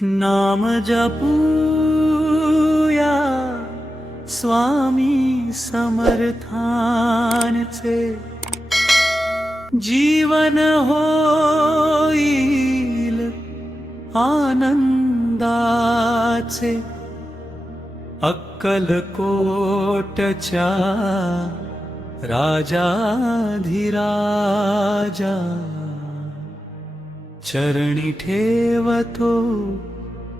नाम जपूया स्वामी समर्थांचे, जीवन होईल आनंदाचे। अक्कलकोटच्या राजाधिराजा, चरणी ठेवतो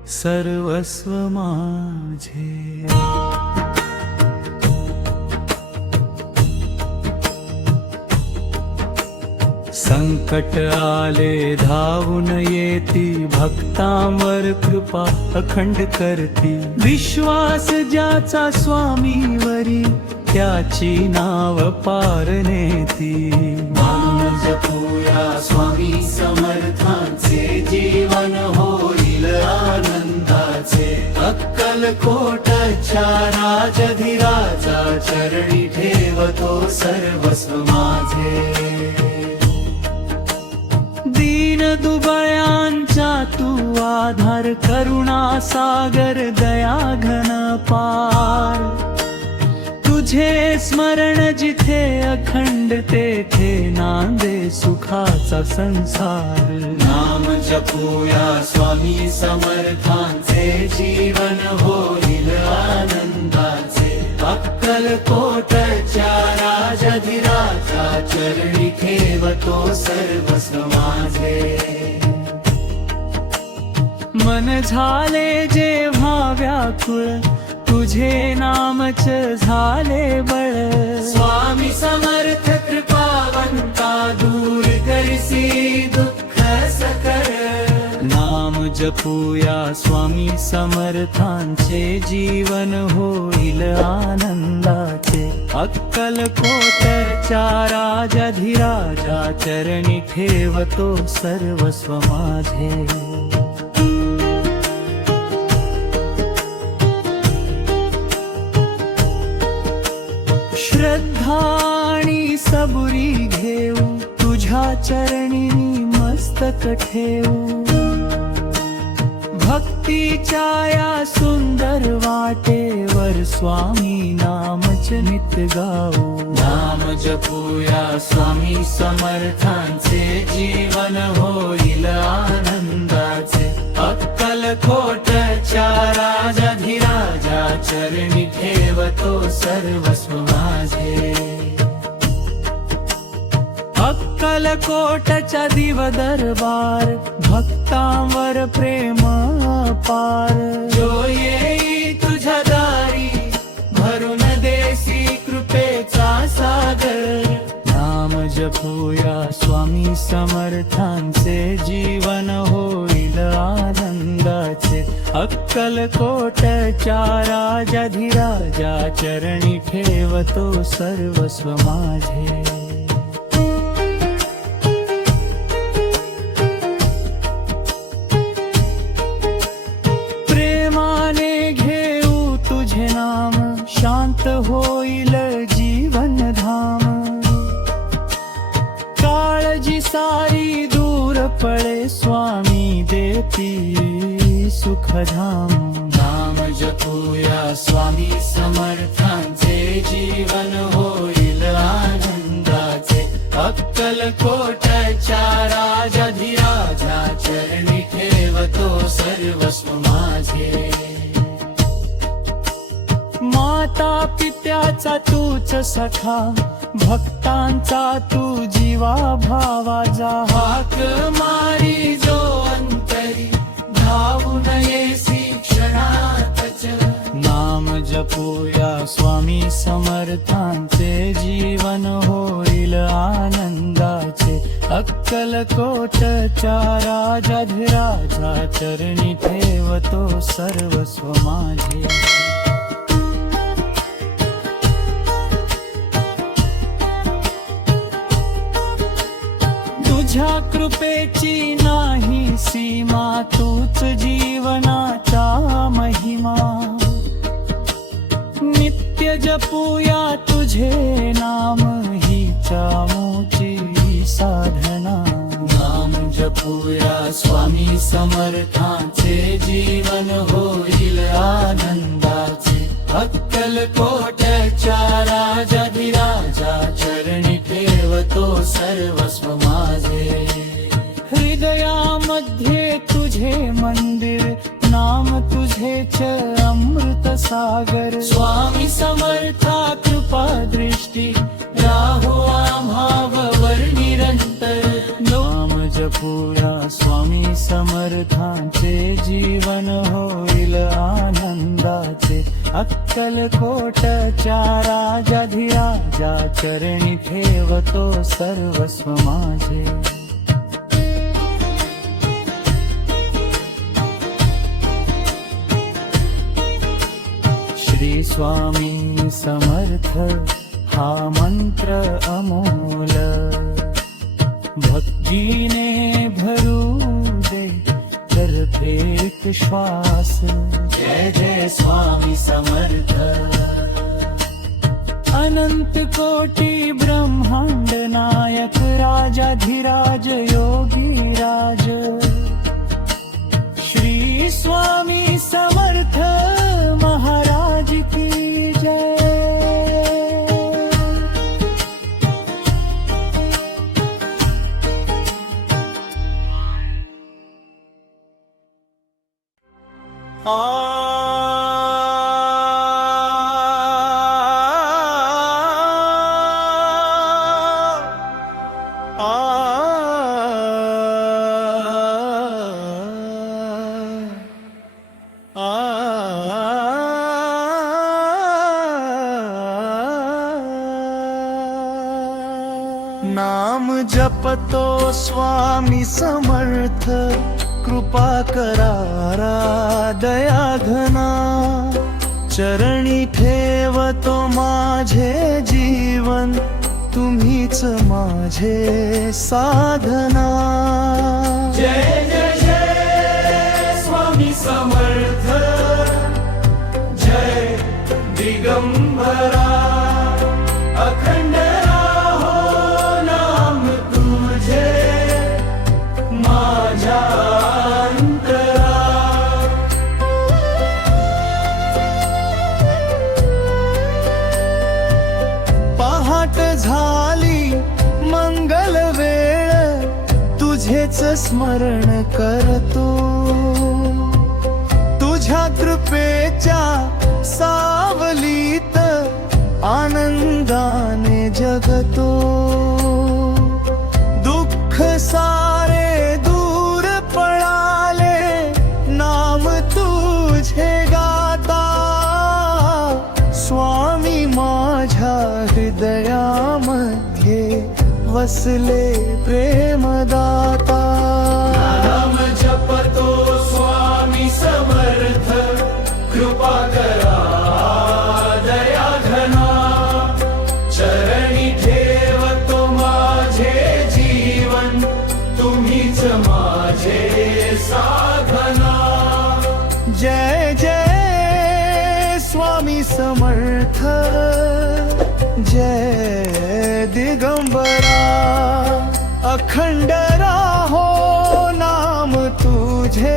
सर्वस्व माझे। संकट आले धावून येती, भक्तांवर कृपा अखंड करती। विश्वास ज्याचा स्वामीवरी, त्याची नाव पार नेती। नाम जपूया स्वामी समर्थांचे, जीवन होईल आनंदाचे। अक्कलकोटच्या राजाधिराजा, चरणी ठेवतो सर्वस्व माझे। दीन दुबळ्यांचा तू आधार, करुणा सागर दया घन पार। तुझे स्मरण जिथे अखंड, तेथे नांदे सुखाचा संसार। नाम जपूया स्वामी समर्थांचे, जीवन होईल आनंदाचे। अक्कलकोटच्या राजाधिराजा, चरणी ठेवतो सर्वस्व माझे। मन झाले जेव्हा व्याकुळ, तुझे नामच झाले बळ। स्वामी समर्थ कृपावंता, दूर करसी दुःख सकळ। नाम जपूया स्वामी समर्थांचे, जीवन होईल आनंदाचे। अक्कलकोटच्या राजाधिराजा, चरणी ठेवतो सर्वस्व माझे। श्रद्धाणी सबुरी घेऊ, तुझ्या चरणी मस्तक ठेवू। भक्तीच्या या सुंदर वाटेवर, स्वामी नामच नित गाऊ। नाम जपूया स्वामी समर्थांचे, जीवन होईल आनंदाचे। अक्कलकोटच्या राजाधिराजा, चरणी ठेवतो सर्वस्व माझे। अक्कलकोटचा दिव दरबार, भक्तांवर प्रेम पार। जो येई तुझ्या दारी, भरून देसी कृपेचा सागर। नाम जपूया स्वामी समर्थांचे, जीवन होईल आनंदाचे। अक्कलकोटच्या राजाधिराजा, चरणी ठेवतो सर्वस्व माझे। शांत होईल जीवन धाम, काळजी सारी दूर पळे। स्वामी देती सुखधाम। नाम जपूया स्वामी समर्थांचे, जीवन होईल आनंदाचे। अक्कलकोटच्या राजाधिराजा, चरणी ठेवतो सर्वस्व माझे। माता पित्याचा तूच सखा, भक्तांचा तू जीवा भावाजा। हाक मारी जो अंतरी, धावून येसी क्षणातच। नाम जपूया स्वामी समर्थांचे, जीवन होईल आनंदाचे। अक्कलकोटच्या राजाधिराजा, चरणी ठेवतो सर्वस्व माझे। तुझ्या कृपेची नाही सीमा, तूच जीवनाचा महिमा। नित्य जपूया तुझे नाम, ही चामोची साधना। नाम जप जपूया स्वामी समर्थांचे जीवन होईल आनंदाचे अक्कलकोटच्या राजाधिराजा चरणी ठेवतो सर्वस्व माझे हृदयामध्ये तुझे मंदिर नाम तुझेच अमृत सागर स्वामी समर्था कृपा दृष्टी राहो आम्हावर निरंतर नाम जपूया स्वामी समर्थांचे जीवन होईल आनंदाचे अक्कलकोटच्या राजाधिराजा चरणी ठेवतो सर्वस्व माझे श्री स्वामी समर्थ हा मंत्र अमोल भक्तीने भरू दे तर फेक श्वास जय जय स्वामी समर्थ अनंत कोटी ब्रह्मांड नायक राजाधिराज योगी राज श्री स्वामी समर्थ महाराज की जय नाम जपतो स्वामी समर्थ कृपा करारा दया घना चरणी ठेवतो माझे जीवन तुम्हीच माझे साधना जय जय जय स्वामी समर्थ जय दिगंबरा अखंड झाली मंगल वेळ तुझेच स्मरण करतो तुझ्या कृपेच्या सावलीत आनंदाने जगतो दुःख सारे दूर पळाले नाम तुझे गाता स्वामी माझ्या हृदयामध्ये वसले प्रेमदाता नाम जपतो स्वामी समर्थ कृपा करा दया घना चरणी ठेवतो माझे जीवन तुम्हीच माझे साधना जय जय स्वामी समर्थ जय दिगंबरा अखंड राहो नाम तुझे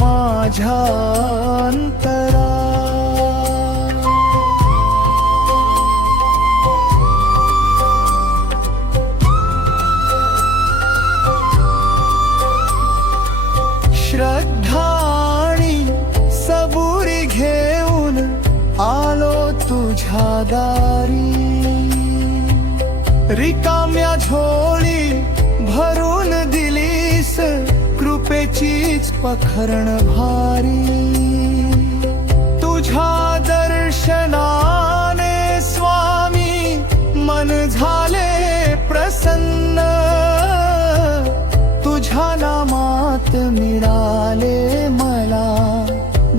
माझ्या अंतरा श्रद्धा आणि सबुरी घेऊन आलो तुझ्या दारी रिकाम्या झोळी भरून दिलीस कृपेचीच पखरण भारी तुझ्या दर्शनाने स्वामी मन झाले प्रसन्न तुझ्या नामात मिळाले मला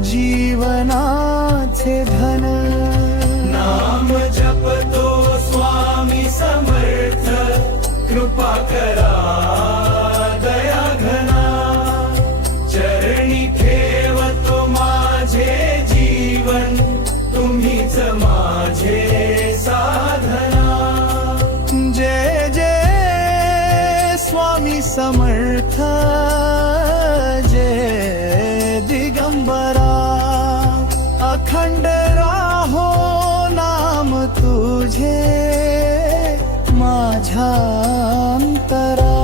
जीवनाचे धन नाम जपतो स्वामी समर्थ कृपा करा दया घना चरणी ठेवतो माझे जीवन तुम्हीच अखंड राहो नाम तुझे माझ्या अंतरा.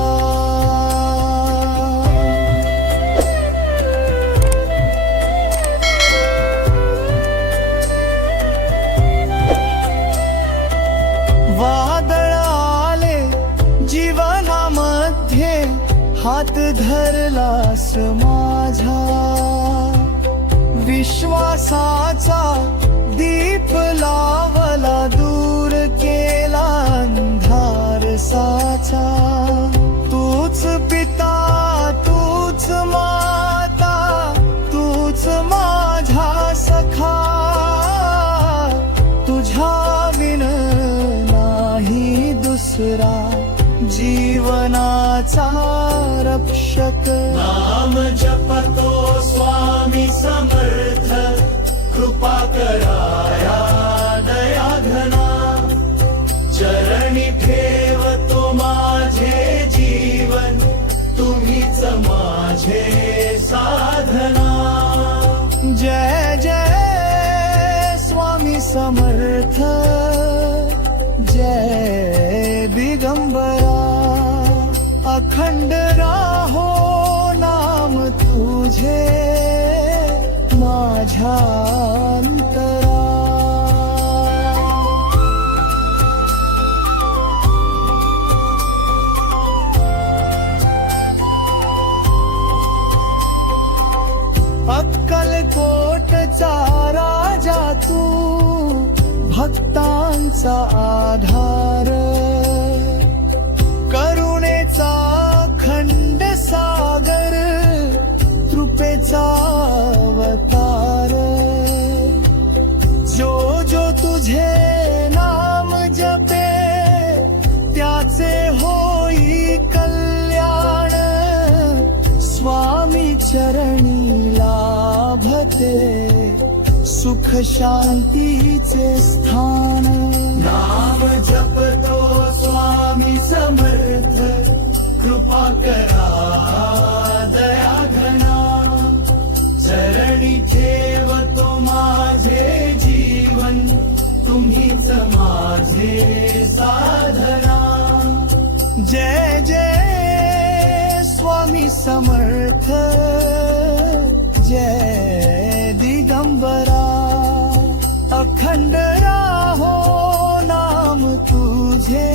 वादळ आले जीवनामध्ये हात धरलास माझा. विश्वासाचा दीप लावला दूर केला अंधार साचा. तूच पिता तूच माता तूच माझा सखा. तुझ्या विन नाही दुसरा जीवनाचा रक्षक. नाम जपतो स्वामी समर्थ कृपा कराया दया घना. चरणी ठेवतो माझे जीवन तुम्हीच माझे साधना. जय जय स्वामी समर्थ जय दिगंबरा. अखंड राहो नाम तुझे माझ्या अंतरा. अक्कलकोटचा राजा तू भक्तांचा आधार. करुणेचा खंड सागर कृपेचा अवतार. जो जो तुझे नाम जपे त्याचे होई कल्याण. स्वामी चरणी लाभते सुख शांतीचे स्थान. नाम जपतो स्वामी समर्थ कृपा करा दया घना. चरणी ठेवतो माझे जीवन तुम्हीच माझे साधना. जय जय स्वामी समर्थ जय दिगंबरा. अखंड राहो नाम तुझे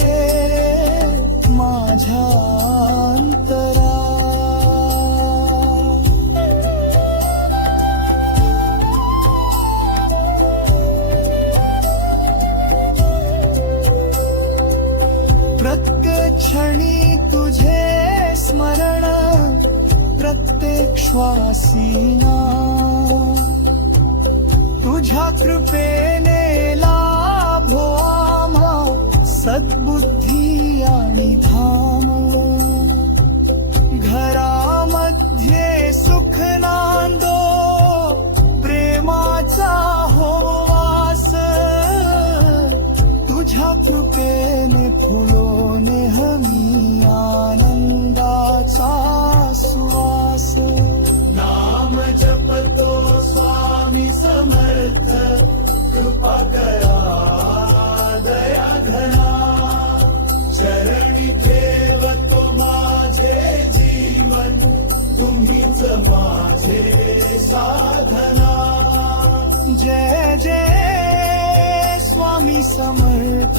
माझ्या अंतरा. प्रत्येक क्षणी तुझे स्मरण प्रत्येक श्वासीना. तुझ्या कृपेने लाभो आम्हा सद्बुद्धी आणि धाम. घरामध्ये सुख नांदो प्रेमाचा हो वास. तुझ्या कृपेने फुलो नेहमी आनंदाचा सुवास. नाम जपतो स्वामी समर्थ कृपा करा दया घना. चरणी ठेवतो माझे जीवन तुम्हीच माझे साधना. जय जय स्वामी समर्थ